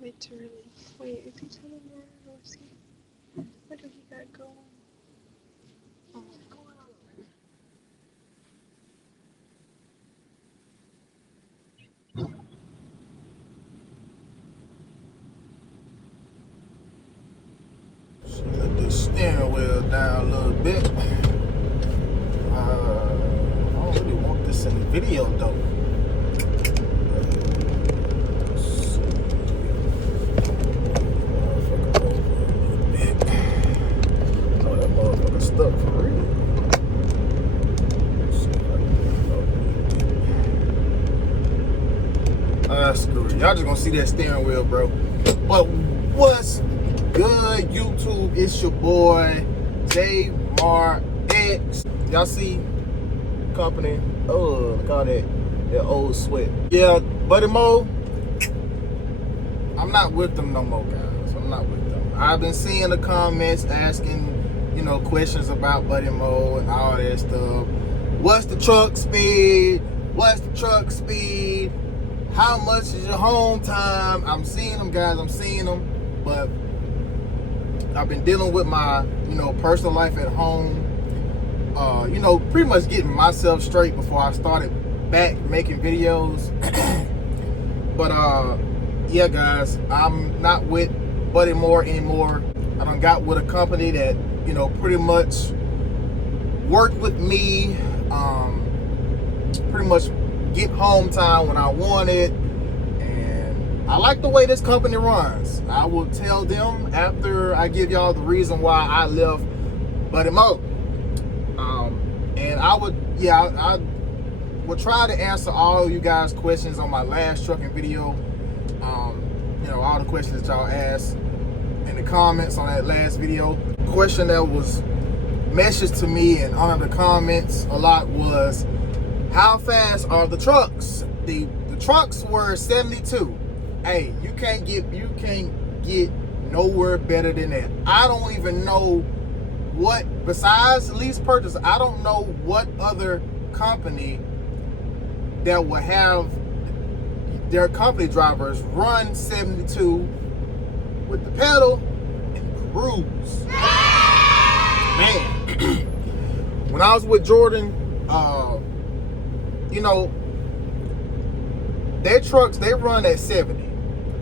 literally. Wait, is he telling me or is he? What do he got going? Oh, what's going on? Let this steering wheel down a little bit. I don't really want this in the video though. Let's see. Motherfucker over a little bit. Oh, that motherfucker stuck for real. Let's see if I can get it up a little deep. Screw it. Y'all just gonna see that steering wheel, bro. But what's good, YouTube? It's your boy J Mar X. Y'all see company? Oh, look at all that old sweat. Yeah, Buddy Mo. I'm not with them no more, guys. I'm not with them. I've been seeing the comments asking, questions about Buddy Mo and all that stuff. What's the truck speed? What's the truck speed? How much is your home time? I'm seeing them, guys. I'm seeing them. But I've been dealing with my, personal life at home. Pretty much getting myself straight before I started back making videos. But yeah, guys, I'm not with Buddy Mo anymore. I done got with a company that, pretty much worked with me. Pretty much get home time when I want it. And I like the way this company runs. I will tell them after I give y'all the reason why I left Buddy Mo. And I would try to answer all you guys' questions on my last trucking video. All the questions that y'all asked in the comments on that last video. Question that was messaged to me and under the comments a lot was, how fast are the trucks? The trucks were 72. Hey, you can't get nowhere better than that. I don't even know what, besides lease purchase, I don't know what other company that will have their company drivers run 72 with the pedal and cruise. Man, when I was with Jordan, their trucks, they run at 70.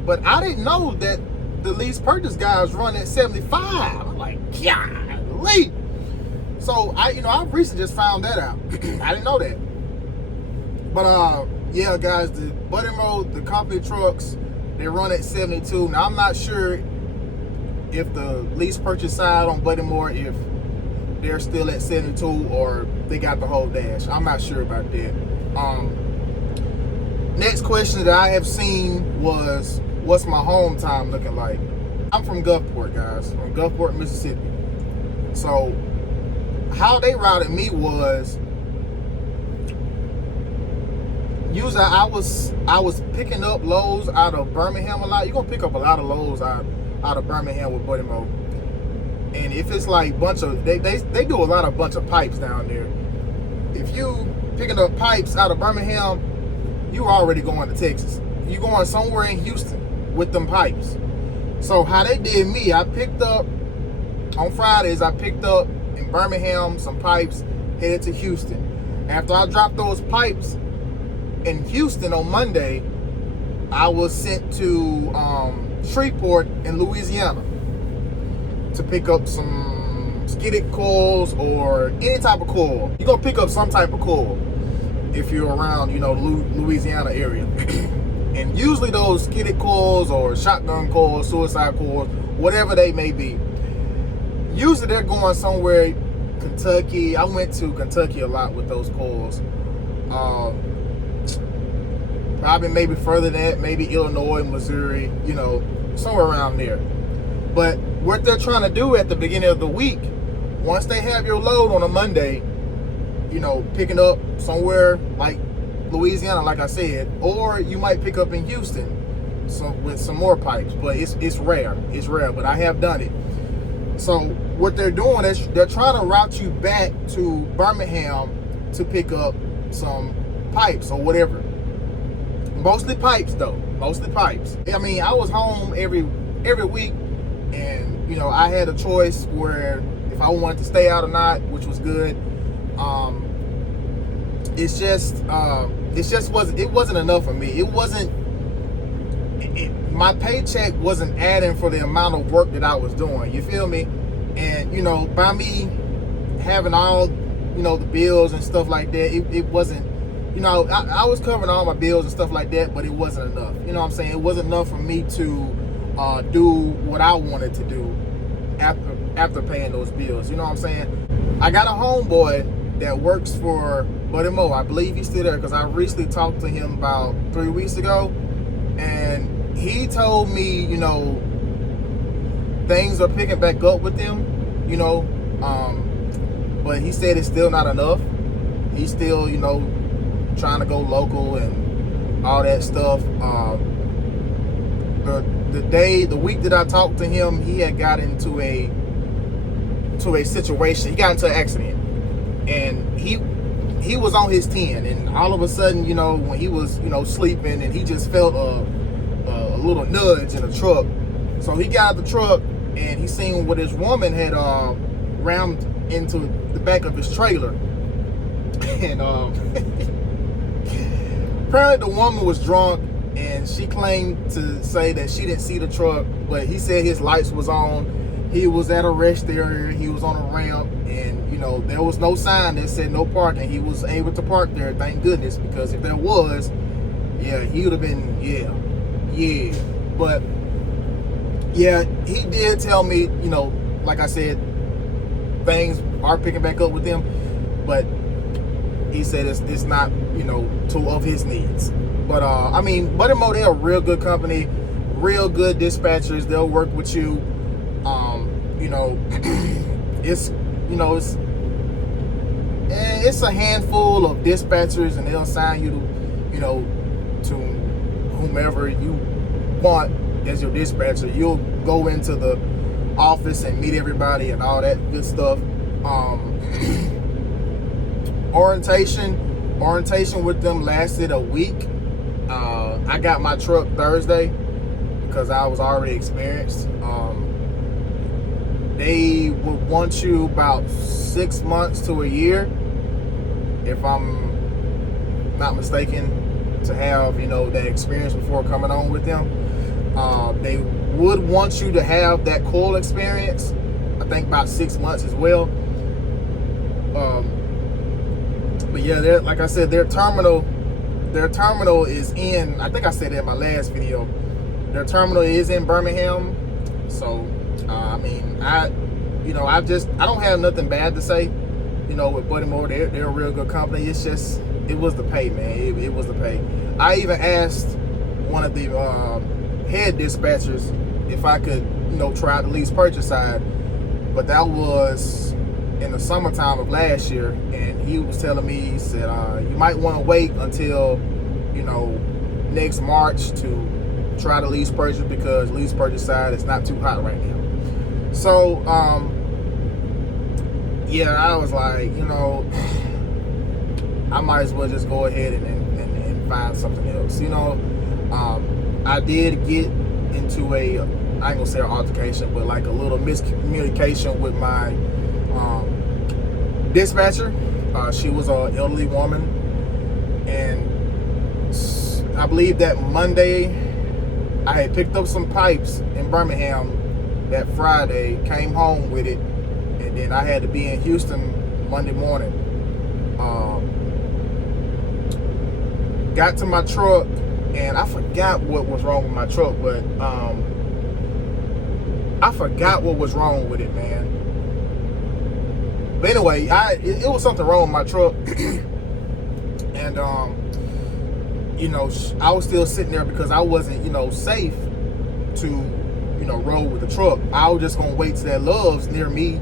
But I didn't know that the lease purchase guys run at 75. I'm like, golly. So I recently just found that out. I didn't know that. But yeah, guys, the Buddy Mo, the company trucks, they run at 72. Now I'm not sure if the lease purchase side on Buddy Mo, if they're still at 72 or they got the whole dash. I'm not sure about that. Next question that I have seen was, what's my home time looking like? I'm from Gulfport, guys. From Gulfport, Mississippi. So how they routed me was, usually I was picking up loads out of Birmingham a lot. You're gonna pick up a lot of loads out of Birmingham with Buddy Mo. And if it's like bunch of, they do a lot of bunch of pipes down there. If you picking up pipes out of Birmingham, you already going to Texas. You going somewhere in Houston with them pipes. So how they did me, I picked up on Fridays, I picked up in Birmingham some pipes, headed to Houston. After I dropped those pipes in Houston on Monday, I was sent to Shreveport in Louisiana to pick up some skidded coils or any type of coil. You're gonna pick up some type of coil if you're around, Louisiana area. And usually those skidded coils or shotgun coils, suicide coils, whatever they may be, usually they're going somewhere, Kentucky. I went to Kentucky a lot with those coils. Probably maybe further than that, maybe Illinois, Missouri, somewhere around there. But what they're trying to do at the beginning of the week, once they have your load on a Monday, picking up somewhere like Louisiana, like I said, or you might pick up in Houston with some more pipes, but it's rare. It's rare, but I have done it. So what they're doing is they're trying to route you back to Birmingham to pick up some pipes or whatever. Mostly pipes though. mostly pipes. I mean, I was home every week, and you know, I had a choice where if I wanted to stay out or not, which was good. It's just wasn't enough for me. It wasn't. My paycheck wasn't adding for the amount of work that I was doing. You feel me? And you know, by me having all, you know, the bills and stuff like that, it wasn't, you know, I was covering all my bills and stuff like that, but it wasn't enough. You know what I'm saying? It wasn't enough for me to do what I wanted to do after paying those bills. You know what I'm saying? I got a homeboy that works for Buddy Mo. I believe he's still there because I recently talked to him about 3 weeks ago, and he told me, you know, things are picking back up with them, you know, but he said it's still not enough. He's still, you know, trying to go local and all that stuff. The week that I talked to him, he had got into a situation. He got into an accident, and he was on his 10, and all of a sudden, you know, when he was, you know, sleeping, and he just felt a little nudge in the truck. So he got out the truck, and he seen what his woman had rammed into the back of his trailer. And apparently the woman was drunk, and she claimed to say that she didn't see the truck, but he said his lights was on. He was at a rest area. He was on a ramp, and you know, there was no sign that said no parking. He was able to park there, thank goodness, because if there was, yeah, he would have been, yeah. But yeah, he did tell me, you know, like I said, things are picking back up with him, but he said it's not, you know, to of his needs. But I mean, Buddy Mo, they're a real good company, real good dispatchers. They'll work with you. You know, it's a handful of dispatchers, and they'll assign you to, you know, to whomever you want as your dispatcher. You'll go into the office and meet everybody and all that good stuff. Orientation with them lasted a week. I got my truck Thursday because I was already experienced. They would want you about 6 months to a year, if I'm not mistaken, to have, you know, that experience before coming on with them. They would want you to have that coil experience, I think about 6 months as well. But yeah, like I said, their terminal is in, I think I said that in my last video, their terminal is in Birmingham. So I mean, I don't have nothing bad to say, you know, with Buddy Mo. They're a real good company. It's just, it was the pay, man. It was the pay. I even asked one of the head dispatchers if I could, you know, try the lease purchase side, but that was in the summertime of last year, and he was telling me, he said, you might want to wait until, you know, next March to try the lease purchase, because lease purchase side is not too hot right now. So yeah, I was like, you know, I might as well just go ahead and find something else. You know, I did get into I ain't gonna say an altercation, but like a little miscommunication with my dispatcher. She was an elderly woman, and I believe that Monday I had picked up some pipes in Birmingham that Friday, came home with it, and then I had to be in Houston Monday morning. Got to my truck, and I forgot what was wrong with my truck, but I forgot what was wrong with it, man. But anyway, it was something wrong with my truck, and you know, I was still sitting there because I wasn't, you know, safe to, you know, roll with the truck. I was just gonna wait till that Love's near me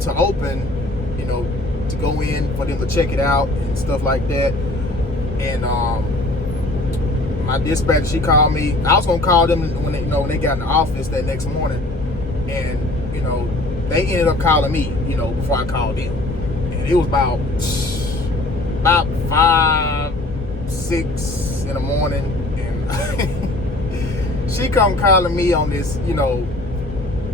to open, you know, to go in for them to check it out and stuff like that. And my dispatcher, she called me. I was gonna call them when they, you know, when they got in the office that next morning, and you know, they ended up calling me, you know, before I called them. And it was about 5, 6 in the morning, and she come calling me on this, you know,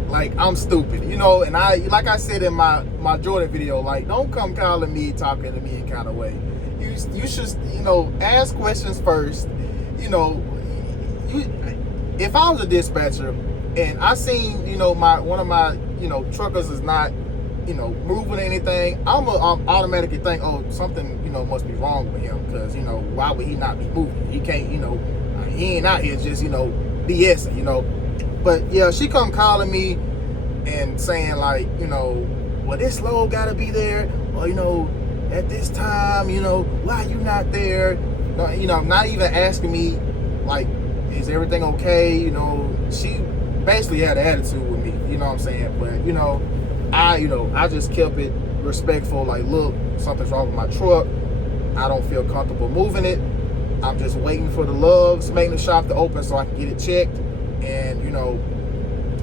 like I'm stupid, you know. And like I said in my Jordan video, like, don't come calling me, talking to me in kind of way. You should, you know, ask questions first. You know, if I was a dispatcher and I seen, you know, one of my, you know, truckers is not, you know, moving anything, I'm automatically think, oh, something, you know, must be wrong with him, because, you know, why would he not be moving? He can't, you know, he ain't out here just, you know, BSing, you know. But yeah, she come calling me and saying, like, you know, well, this load gotta be there, or, you know, at this time, you know, why you not there? You know, not even asking me, like, is everything okay? You know, she basically had an attitude with me, you know what I'm saying? But, you know, I just kept it respectful, like, look, something's wrong with my truck. I don't feel comfortable moving it. I'm just waiting for the Love's maintenance shop to open so I can get it checked, and, you know,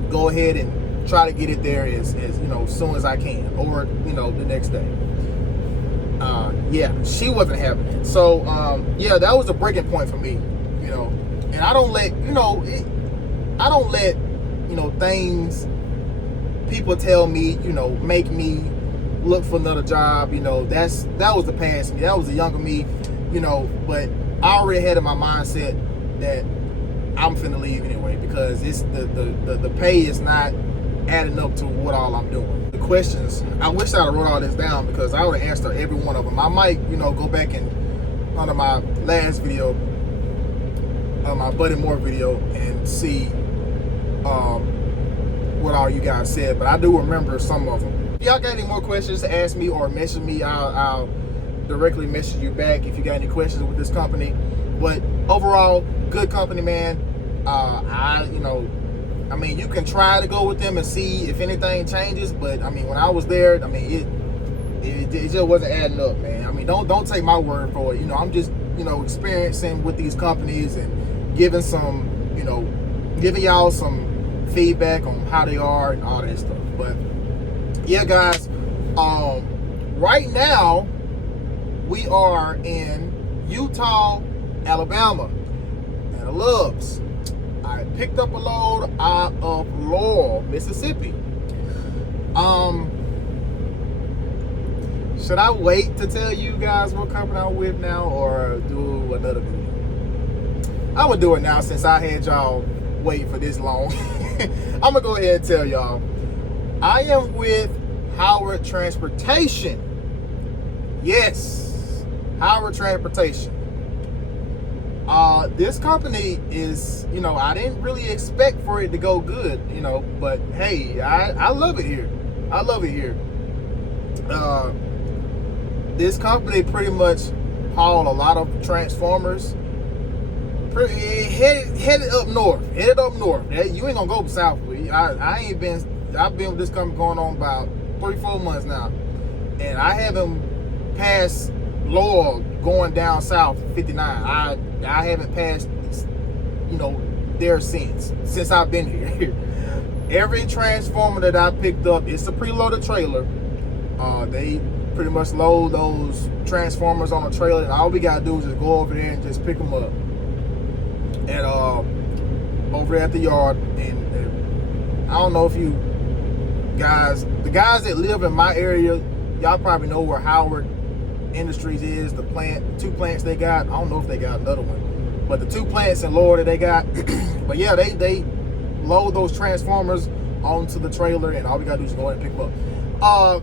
go ahead and try to get it there as you know, as soon as I can, or, you know, the next day. Yeah, she wasn't having it. So yeah, that was a breaking point for me, you know. And I don't let, you know, you know, things people tell me, you know, make me look for another job. You know, that was the past me, that was the younger me, you know. But I already had in my mindset that I'm finna leave anyway, because it's the pay is not adding up to what all I'm doing. The questions, I wish I'd wrote all this down, because I would have answered every one of them. I might, you know, go back and under my last video, my Buddy Moore video, and see what all you guys said. But I do remember some of them. If y'all got any more questions to ask me or message me, I'll directly message you back if you got any questions with this company. But overall, good company, man. You know, I mean, you can try to go with them and see if anything changes, but I mean, when I was there, I mean, it just wasn't adding up, man. I mean, don't take my word for it. You know, I'm just, you know, experiencing with these companies and giving y'all some feedback on how they are and all that stuff. But yeah, guys, right now we are in Eutaw, Alabama, at a Love's. I picked up a load out of Laurel, Mississippi. Should I wait to tell you guys what company I'm with now, or do another video? I would do it now, since I had y'all waiting for this long. I'm gonna go ahead and tell y'all. I am with Howard Transportation. Yes, Howard Transportation. This company is, you know, I didn't really expect for it to go good, you know, but hey, I love it here. I love it here. This company pretty much haul a lot of transformers. Headed up north. You ain't gonna go south with. I've been with this company going on about 3-4 months now, and I haven't passed Laurel going down south 59. I haven't passed, you know, there since I've been here. Every transformer that I picked up, it's a preloaded trailer. They pretty much load those transformers on a trailer, and all we gotta do is just go over there and just pick them up. And over there at the yard, and I don't know if you guys, the guys that live in my area, y'all probably know where Howard Industries is, the 2 plants they got. I don't know if they got another one, but the 2 plants in Laurel that they got. But yeah, they load those transformers onto the trailer, and all we gotta do is go ahead and pick them up.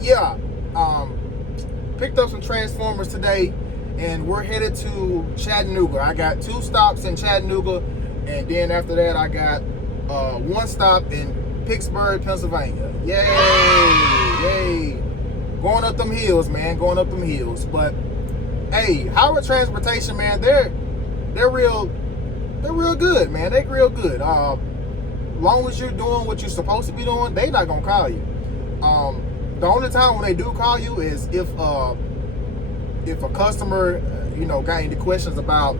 Yeah, picked up some transformers today, and we're headed to Chattanooga. I got 2 stops in Chattanooga, and then after that I got 1 stop in Pittsburgh, Pennsylvania. Yay! Going up them hills, man. Going up them hills. But hey, Howard Transportation, man, they're real good, man. They're real good. Long as you're doing what you're supposed to be doing, they not gonna call you. The only time when they do call you is if a customer, you know, got any questions about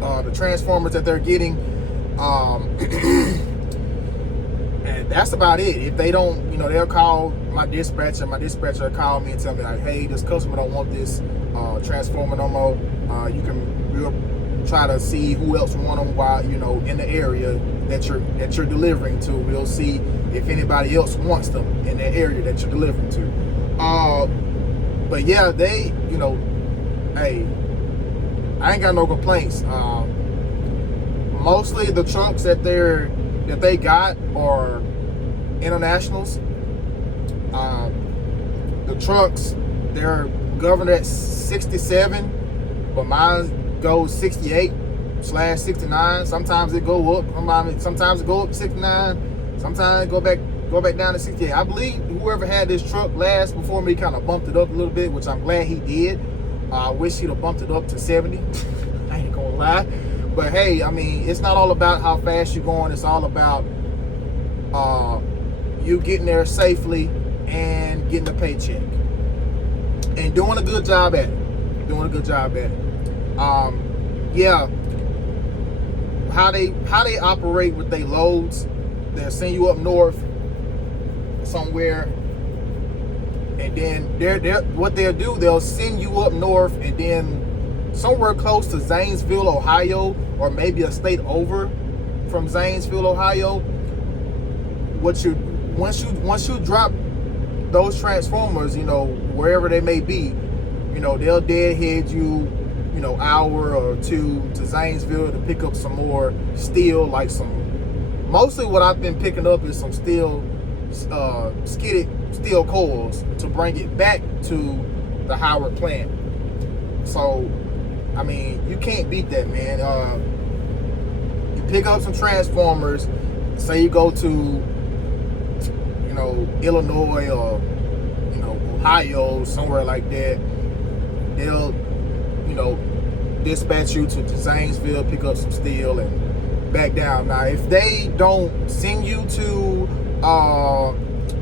the transformers that they're getting. And that's about it. If they don't, you know, they'll call my dispatcher. My dispatcher will call me and tell me, like, hey, this customer don't want this transformer no more. We'll try to see who else want them while, you know, in the area that you're delivering to. We'll see if anybody else wants them in the area that you're delivering to. But yeah, they, you know, hey, I ain't got no complaints. Mostly the trucks that they got are internationals. The trucks, they're governed at 67, but mine goes 68/69. Sometimes it go up. Sometimes it go up to 69. Sometimes it go back down to 68. I believe whoever had this truck last before me kind of bumped it up a little bit, which I'm glad he did. I wish he'd have bumped it up to 70. I ain't gonna lie. But hey, I mean, it's not all about how fast you're going. It's all about you getting there safely and getting a paycheck and doing a good job at it. Yeah, how they operate with their loads. They'll send you up north somewhere, and then what they'll do, they'll send you up north and then somewhere close to Zanesville, Ohio, or maybe a state over from Zanesville, Ohio. Once you drop those transformers, you know, wherever they may be, you know, they'll deadhead you, you know, hour or two to Zanesville to pick up some more steel, like mostly what I've been picking up is some steel, skidded steel coils to bring it back to the Howard plant. So, I mean, you can't beat that, man. You pick up some transformers, say you go to, you know, Illinois or, you know, Ohio, somewhere like that. They'll, you know, dispatch you to Zanesville, pick up some steel, and back down. Now, if they don't send you to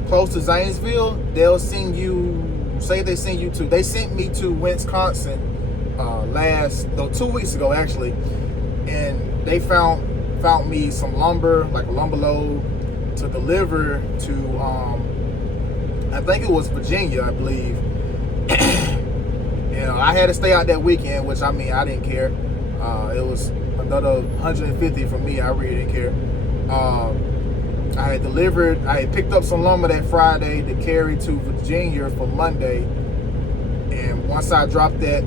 close to Zanesville, they'll send you. Say they send me to Wisconsin 2 weeks ago actually, and they found me some lumber, like a lumber load, to deliver to I think it was Virginia, I believe. You know, I had to stay out that weekend, which I mean, I didn't care. It was another 150 for me. I really didn't care. I had picked up some lumber that Friday to carry to Virginia for Monday, and once I dropped that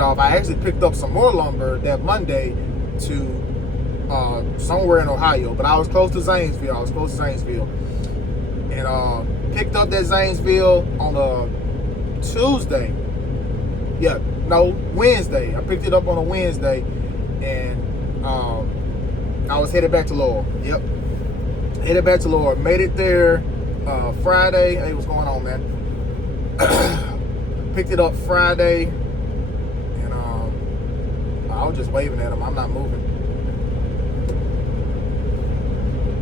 off, I actually picked up some more lumber that Monday to somewhere in Ohio, but I was close to Zanesville. And picked up that Zanesville on a Tuesday. Wednesday. I picked it up on a Wednesday, and I was headed back to Laurel. Yep. Headed back to Laurel. Made it there Friday. Hey, what's going on, man? Picked it up Friday, and I was just waving at him. I'm not moving.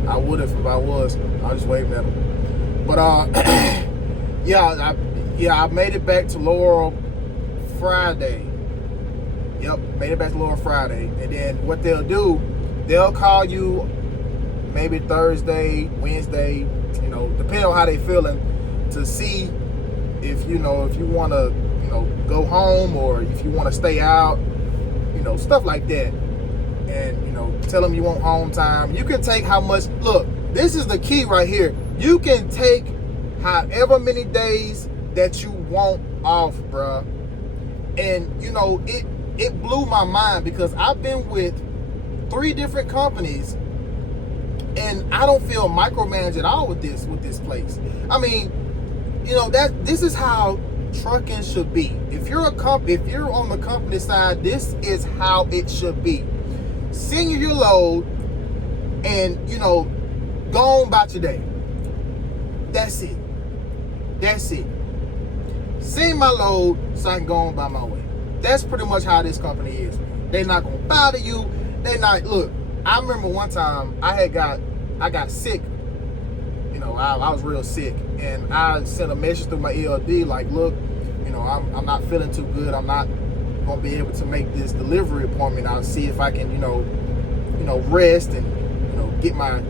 I would if I was. I was just waving at him. But I made it back to Laurel Friday. Yep, made it back to Laurel Friday. And then what they'll do, they'll call you maybe Thursday, Wednesday, you know, depending on how they feeling, to see if you want to, you know, go home or if you want to stay out, you know, stuff like that. And, you know, tell them you want home time. You can take how much, look, this is the key right here. You can take however many days that you want off, bruh. And, you know, it blew my mind because I've been with 3 different companies and I don't feel micromanaged at all with this place. I mean, you know, this is how trucking should be. If you're on the company side, this is how it should be. Send you your load and, you know, go on about your day. That's it. Send my load so I can go on by my way. That's pretty much how this company is. They're not gonna bother you. Look, I remember one time I got sick. You know, I was real sick, and I sent a message through my ELD like, look, you know, I'm not feeling too good. I'm not gonna be able to make this delivery appointment. I'll see if I can, you know, rest and, you know, get my,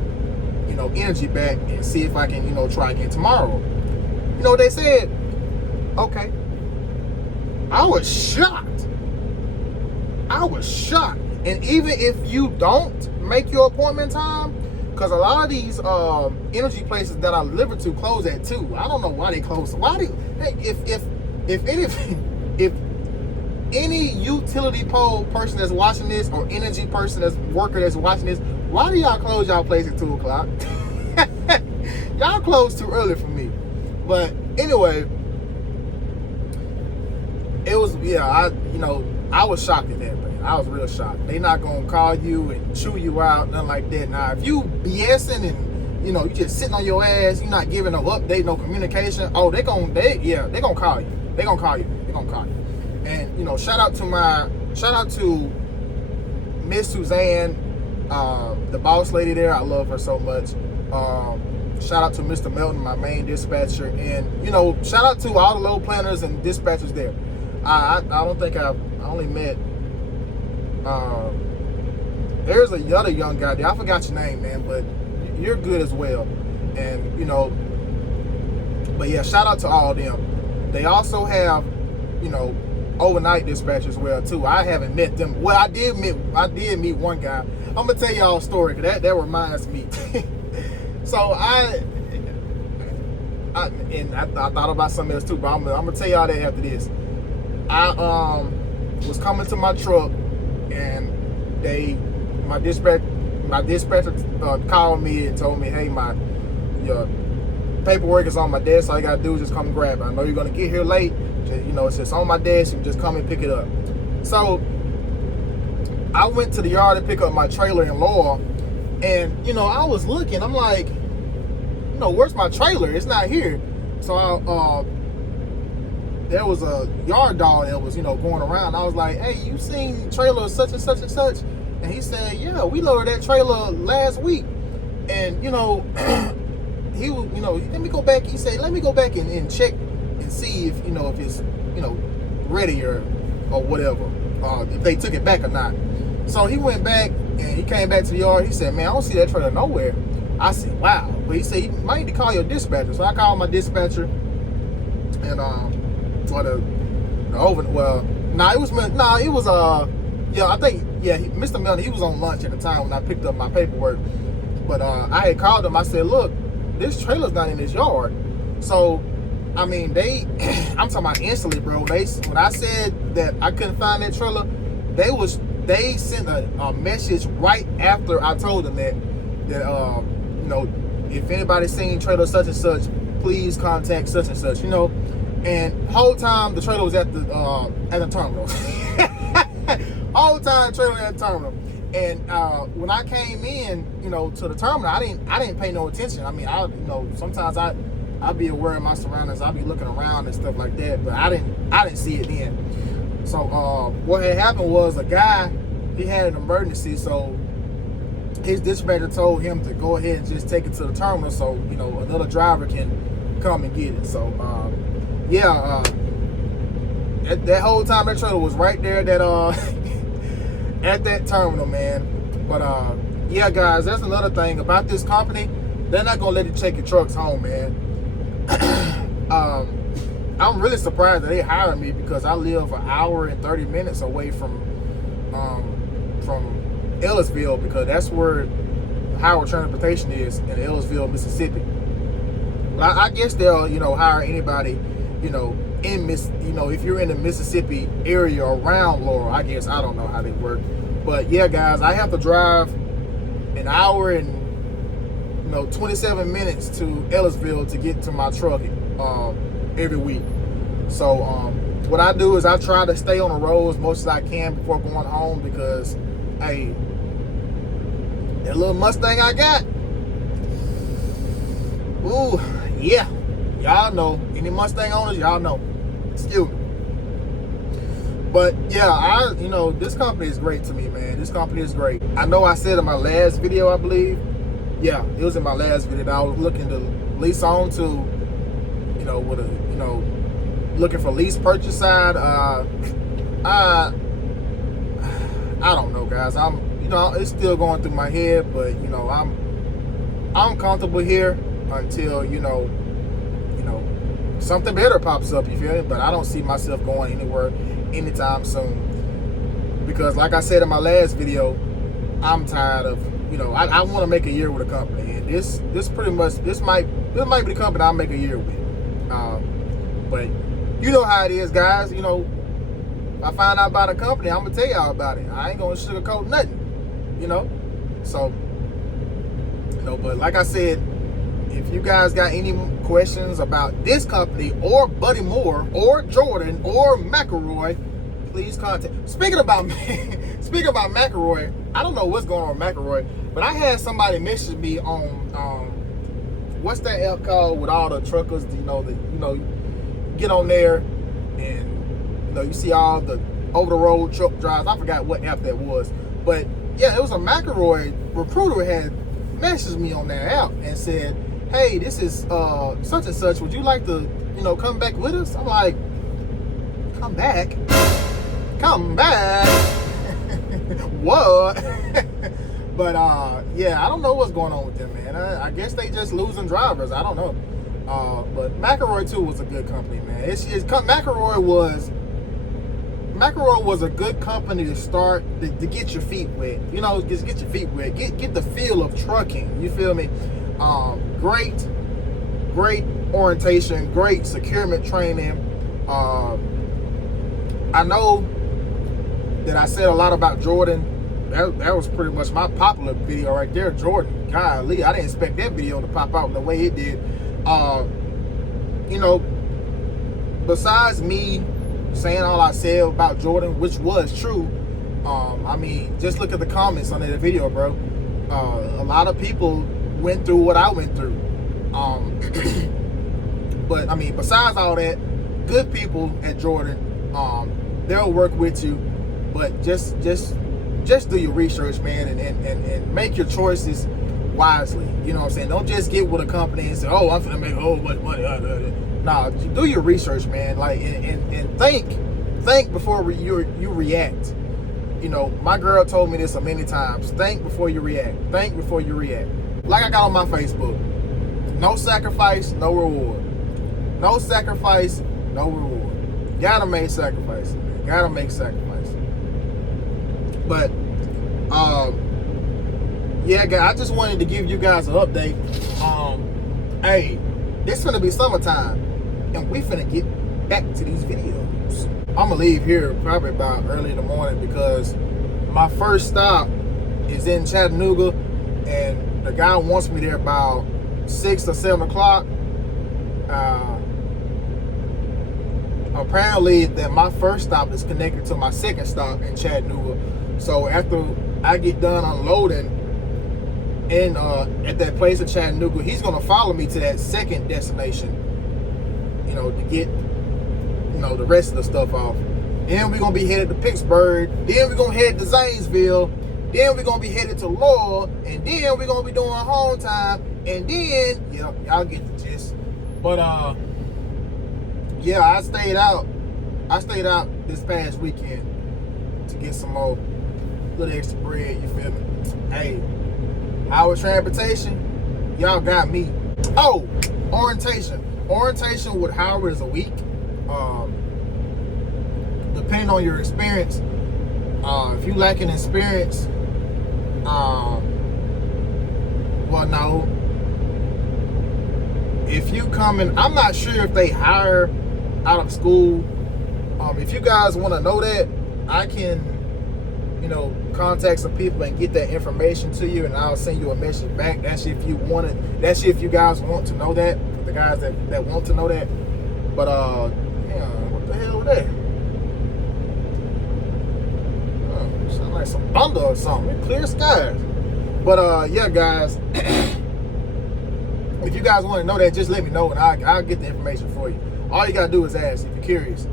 you know, energy back and see if I can, you know, try again tomorrow. You know what they said? Okay. I was shocked. I was shocked. And even if you don't make your appointment time, because a lot of these energy places that I deliver to close at 2. I don't know why they close. Why do if any utility pole person that's watching this, or energy person that's worker that's watching this, why do y'all close y'all place at 2 o'clock? Y'all close too early for me. But anyway, it was, I was shocked at that, man. I was real shocked. They not gonna call you and chew you out, nothing like that. Now, if you BSing and you just sitting on your ass, you not giving no update, no communication. Oh, they gonna call you. They gonna call you. And shout out to Miss Suzanne, the boss lady there. I love her so much. Shout out to Mr. Melton, my main dispatcher, and shout out to all the load planners and dispatchers there. I don't think I only met. There's a other young guy there. I forgot your name, man, but you're good as well. And but yeah, shout out to all of them. They also have overnight dispatch as well too. I haven't met them. Well, I did meet one guy. I'm gonna tell y'all a story because that reminds me. So I thought about something else too, but I'm gonna tell y'all that after this. I was coming to my truck, and my dispatcher called me and told me, hey, your paperwork is on my desk. All you gotta do is just come grab it. I know you're gonna get here late. It's just on my desk. You just come and pick it up. So I went to the yard to pick up my trailer in Laurel, and I was looking. I'm like, where's my trailer? It's not here. So there was a yard dog that was going around. I was like, hey, you seen trailer such and such and such? And he said, yeah, we loaded that trailer last week. And he was, let me go back. He said, let me go back and check and see if if it's ready or whatever, if they took it back or not. So he went back and he came back to the yard. He said, man, I don't see that trailer nowhere. I said, wow. But he said, you might need to call your dispatcher. So I called my dispatcher, and for the over. Well, Mr. Melton, he was on lunch at the time when I picked up my paperwork. But I had called him. I said, look, this trailer's not in this yard. So I mean, I'm talking about instantly, bro. When I said that I couldn't find that trailer, they sent a message right after I told them that if anybody's seen trailer such and such, please contact such and such. And whole time the trailer was at the terminal. Whole time trailer at the terminal. And when I came in, to the terminal, I didn't pay no attention. I mean, sometimes I'd be aware of my surroundings. I'd be looking around and stuff like that, but I didn't see it then. So what had happened was a guy, he had an emergency, so his dispatcher told him to go ahead and just take it to the terminal so another driver can come and get it. So that whole time that trailer was right there at that terminal, man. But yeah, guys, that's another thing about this company. They're not gonna let you take your trucks home, man. I'm really surprised that they hired me because I live an hour and 30 minutes away from Ellisville, because that's where Howard Transportation is, in Ellisville, Mississippi. But I guess they'll hire anybody if you're in the Mississippi area around Laurel. I guess I don't know how they work, but yeah, guys, I have to drive an hour and 27 minutes to Ellisville to get to my truck every week. So what I do is I try to stay on the road as much as I can before going home, because hey, that little Mustang I got, ooh, yeah, y'all know. Any Mustang owners, y'all know. Excuse me. But yeah, this company is great to me, man. This company is great. I know I said in my last video, I believe. Yeah, it was in my last video that I was looking to lease on to, with a, looking for lease purchase side. I don't know, guys. It's still going through my head, but I'm comfortable here until something better pops up. You feel me? But I don't see myself going anywhere anytime soon. because like I said in my last video, I'm tired of, I want to make a year with a company, and this pretty much this might be the company I'll make a year with. But you know how it is, guys. If I find out about a company, I'm gonna tell y'all about it. I ain't gonna sugarcoat nothing. So but like I said, if you guys got any questions about this company or Buddy Moore or Jordan or McElroy, please contact. Speaking about McElroy, I don't know what's going on with McElroy, but I had somebody message me on what's that app called with all the truckers? You get on there and you see all the over the road truck drives. I forgot what app that was, but yeah, it was a McElroy recruiter had messaged me on that app and said, "Hey, this is such and such. Would you like to come back with us?" I'm like, "Come back? Come back?" What? But yeah, I don't know what's going on with them, man. I guess they just losing drivers. I don't know. But McElroy too was a good company, man. McElroy was a good company to start to get your feet wet. Just get your feet wet. Get the feel of trucking. You feel me? Great orientation, great securement training. I know that I said a lot about Jordan. That was pretty much my popular video right there, Jordan. Golly, I didn't expect that video to pop out the way it did. Besides me saying all I said about Jordan, which was true, just look at the comments on that video, bro. A lot of people went through what I went through. But besides all that, good people at Jordan, they'll work with you, but just do your research, man, and make your choices wisely. You know what I'm saying? Don't just get with a company and say, "Oh, I'm gonna make a whole bunch of money." Nah, do your research, man. Like and think before you react. My girl told me this so many times. Think before you react. Think before you react. Like I got on my Facebook. No sacrifice, no reward. No sacrifice, no reward. Gotta make sacrifices, man. Gotta make sacrifices. But yeah, guys, I just wanted to give you guys an update. Hey, it's gonna be summertime, and we finna get back to these videos. I'm gonna leave here probably about early in the morning because my first stop is in Chattanooga, and the guy wants me there about 6 or 7 o'clock. Apparently that my first stop is connected to my second stop in Chattanooga. So after I get done unloading at that place in Chattanooga, he's gonna follow me to that second destination, to get the rest of the stuff off. Then we're gonna be headed to Pittsburgh. Then we're gonna head to Zanesville. Then we're gonna be headed to Laurel, and then we're gonna be doing home time, and then y'all get the gist. But yeah, I stayed out this past weekend to get some more little extra bread. You feel me? Hey, Howard Transportation, y'all got me. Oh, orientation with Howard is a week. Depending on your experience, if you lacking experience, well, no. If you coming, I'm not sure if they hire out of school. If you guys want to know that, I can, contact some people and get that information to you, and I'll send you a message back. That's if you guys want to know that. The guys that want to know that. But what the hell was that? Sound like some thunder or something. Clear skies. But yeah, guys. If you guys want to know that, just let me know, and I'll get the information for you. All you gotta do is ask if you're curious.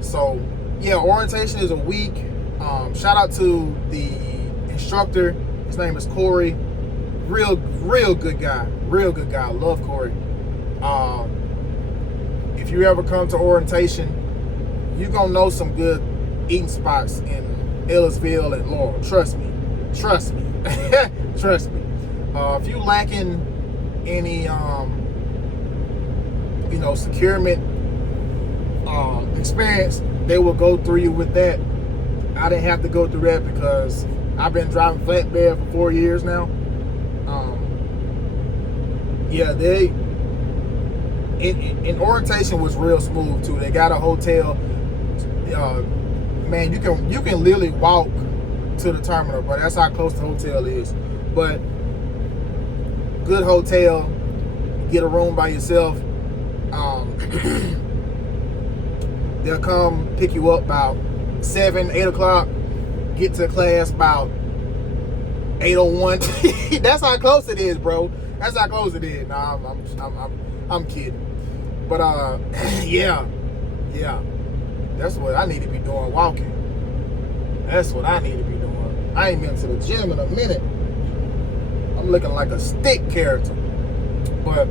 So yeah, orientation is a week. Shout out to the instructor. His name is Corey. Real good guy. Real good guy. I love Corey. If you ever come to orientation, you're gonna know some good eating spots in Ellisville and Laurel. Trust me. Trust me. Trust me. If you lacking any securement experience, they will go through you with that. I didn't have to go through that because I've been driving flatbed for 4 years now. Yeah, in orientation was real smooth too. They got a hotel. Man, you can literally walk to the terminal, but that's how close the hotel is. But good hotel, get a room by yourself. They'll come pick you up about 7, 8 o'clock. Get to class about 8:01. That's how close it is, bro. That's how close it is. Nah, I'm kidding. But yeah. That's what I need to be doing, walking. That's what I need to be doing. I ain't been to the gym in a minute. I'm looking like a stick character. But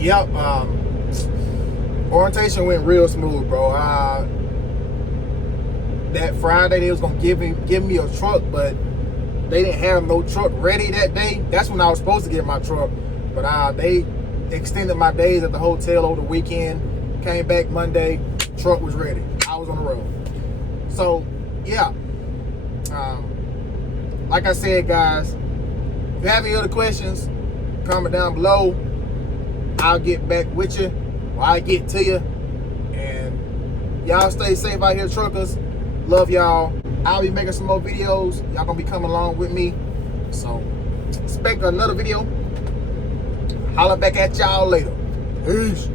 yep, orientation went real smooth, bro. That Friday they was gonna give me a truck, but they didn't have no truck ready that day. That's when I was supposed to get my truck, but they extended my days at the hotel over the weekend. Came back Monday, truck was ready. I was on the road. So yeah, like I said, guys, if you have any other questions, comment down below. I'll get back with you, or I'll get to you. And y'all stay safe out here, truckers. Love y'all. I'll be making some more videos. Y'all gonna be coming along with me. So expect another video. Holla back at y'all later. Peace.